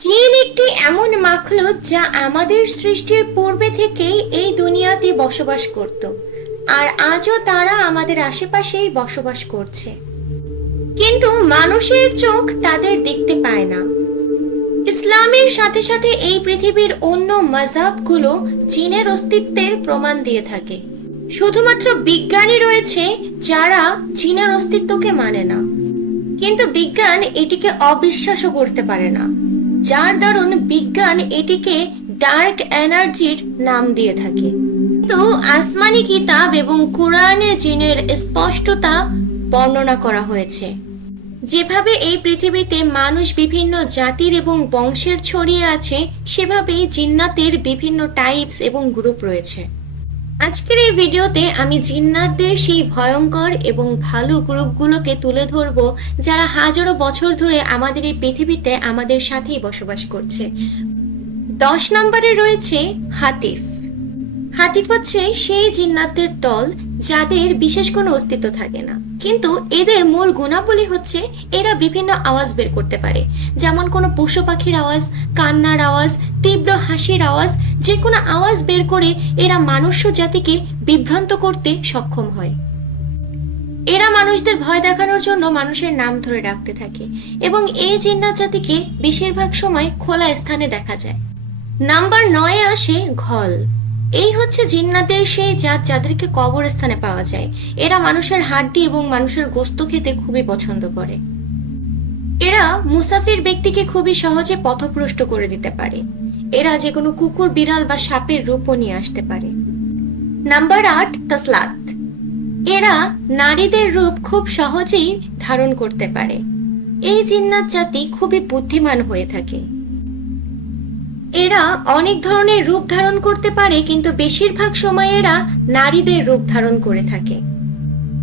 জিন একটি এমন মাখলুক যা আমাদের সৃষ্টির পূর্বে থেকেই এই দুনিয়াতে বসবাস করত, আর আজও তারা আমাদের আশেপাশেই বসবাস করছে। কিন্তু মানুষের চোখ তাদের দেখতে পায় না। ইসলামের সাথে সাথে এই পৃথিবীর অন্য মাযহাবগুলো জিনের অস্তিত্বের প্রমাণ দিয়ে থাকে। শুধুমাত্র বিজ্ঞানী রয়েছে যারা জিনের অস্তিত্বকে মানে না, কিন্তু বিজ্ঞান এটিকে অবিশ্বাসও করতে পারে না, যার দরুন বিজ্ঞান এটিকে ডার্ক এনার্জির নাম দিয়ে থাকে। তো আসমানি কিতাব এবং কোরআনে জিনের স্পষ্টতা বর্ণনা করা হয়েছে। যেভাবে এই পৃথিবীতে মানুষ বিভিন্ন জাতির এবং বংশের ছড়িয়ে আছে, সেভাবেই জিন্নাতের বিভিন্ন টাইপস এবং গ্রুপ রয়েছে। আজকের এই ভিডিওতে আমি জিন্নাতদের সেই ভয়ঙ্কর এবং ভালো গ্রুপগুলোকে তুলে ধরব, যারা হাজারো বছর ধরে আমাদের এই পৃথিবীতে আমাদের সাথেই বসবাস করছে। 10 নম্বরে রয়েছে হাতিফ। হাতিফ হচ্ছে সেই জিন্নাতদের দল যাদের বিশেষ কোনো অস্তিত্ব থাকে না, কিন্তু এদের মূল গুণাবলী হচ্ছে এরা বিভিন্ন আওয়াজ বের করতে পারে, যেমন কোনো পশু পাখির আওয়াজ, কান্নার আওয়াজ, তীব্র হাসির আওয়াজ। যে কোনো আওয়াজ বের করে এরা মনুষ্য জাতিকে বিভ্রান্ত করতে সক্ষম হয়। এরা মানুষদের ভয় দেখানোর জন্য মানুষের নাম ধরে ডাকতে থাকে, এবং এই জিন্নাত জাতিকে বেশিরভাগ সময় খোলা স্থানে দেখা যায়। নাম্বার 9-এ আসে ঘল। এই হচ্ছে জিন্নাতের সেই জাত যাদেরকে কবরস্থানে পাওয়া যায়। এরা মানুষের হাড্ডি এবং মানুষের গোশত খেতে খুবই পছন্দ করে। এরা মুসাফির ব্যক্তিকে খুবই সহজে পথভ্রষ্ট করে দিতে পারে। এরা যে কোনো কুকুর, বিড়াল বা সাপের রূপও নিয়ে আসতে পারে। নাম্বার 8, তাসলাত। এরা নারীদের রূপ খুব সহজেই ধারণ করতে পারে। এই জিন্নাত জাতি খুবই বুদ্ধিমান হয়ে থাকে। এরা অনেক ধরনের রূপ ধারণ করতে পারে, কিন্তু বেশিরভাগ সময় এরা নারীদের রূপ ধারণ করে থাকে।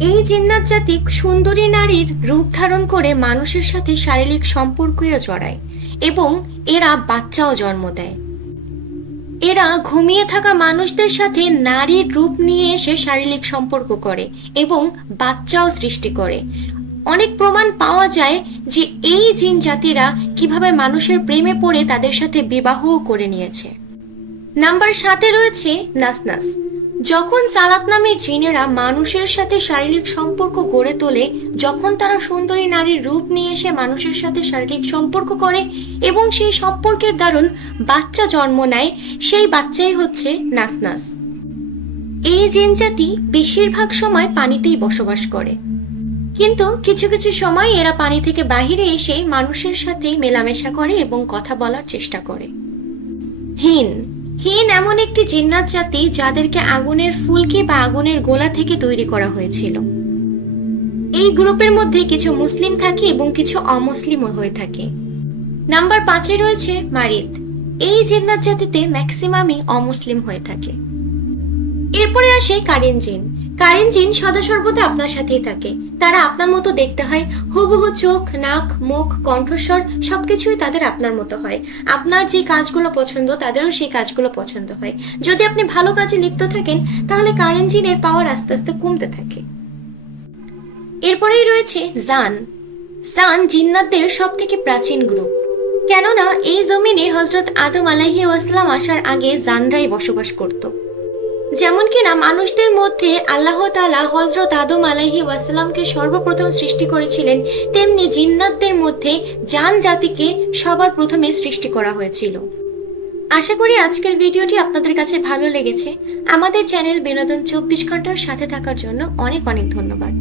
এই জিন্নাত জাতি সুন্দরী নারীর রূপ ধারণ করে মানুষের সাথে শারীরিক সম্পর্কও জড়ায়, এবং এরা বাচ্চাও জন্ম দেয়। এরা ঘুমিয়ে থাকা মানুষদের সাথে নারীর রূপ নিয়ে এসে শারীরিক সম্পর্ক করে এবং বাচ্চাও সৃষ্টি করে। অনেক প্রমাণ পাওয়া যায় যে এই জিন জাতিরা কিভাবে মানুষের প্রেমে পড়ে তাদের সাথে বিবাহও করে নিয়েছে। নাম্বার 7-এ রয়েছে নাসনাস। যখন সালাত নামের জিনেরা মানুষের সাথে শারীরিক সম্পর্ক গড়ে তোলে, যখন তারা সুন্দরী নারীর রূপ নিয়ে এসে মানুষের সাথে শারীরিক সম্পর্ক করে এবং সেই সম্পর্কের দারুণ বাচ্চা জন্ম নেয়, সেই বাচ্চাই হচ্ছে নাসনাস। এই জিন জাতি বেশিরভাগ সময় পানিতেই বসবাস করে, কিন্তু কিছু কিছু সময় এরা পানি থেকে বাহিরে এসে মানুষের সাথে মেলামেশা করে এবং কথা বলার চেষ্টা করে। হিন। হিন এমন একটি জিন্নাত জাতি যাদেরকে আগুনের ফুলকি বা আগুনের গোলা থেকে তৈরি করা হয়েছিল। এই গ্রুপের মধ্যে কিছু মুসলিম থাকে এবং কিছু অমুসলিমও হয়ে থাকে। নাম্বার 5-এ রয়েছে মারিদ। এই জিন্নাত জাতিতে ম্যাক্সিমামই অমুসলিম হয়ে থাকে। এরপরে আসে কারিন জিন। কারিন জিন সদা সর্বদা আপনার সাথেই থাকে। তারা আপনার মতো দেখতে হয়, হুবহু চোখ, নাক, মুখ, কণ্ঠস্বর সবকিছুই তাদের আপনার মতো হয়। আপনার যে কাজগুলো পছন্দ তাদেরও সেই কাজগুলো পছন্দ হয়। যদি আপনি ভালো কাজে লিপ্ত থাকেন, তাহলে কারিন জিনের পাওয়ার আস্তে আস্তে কমতে থাকে। এরপরেই রয়েছে জান। জান জিন্নাতদের সব থেকে প্রাচীন গ্রুপ, কেননা এই জমিনে হযরত আদম আলাইহিস সালাম আসার আগে জানরাই বসবাস করত। যেমন কিনা মানুষদের মধ্যে আল্লাহ তাআলা হযরত আদম আলাইহিস সালামকে সর্বপ্রথম সৃষ্টি করেছিলেন, তেমনি জিন্নাতদের মধ্যে জান জাতিকে সবার প্রথমে সৃষ্টি করা হয়েছিল। আশা করি আজকের ভিডিওটি আপনাদের কাছে ভালো লেগেছে। আমাদের চ্যানেল বিনোদন 24 ঘন্টার সাথে থাকার জন্য অনেক অনেক ধন্যবাদ।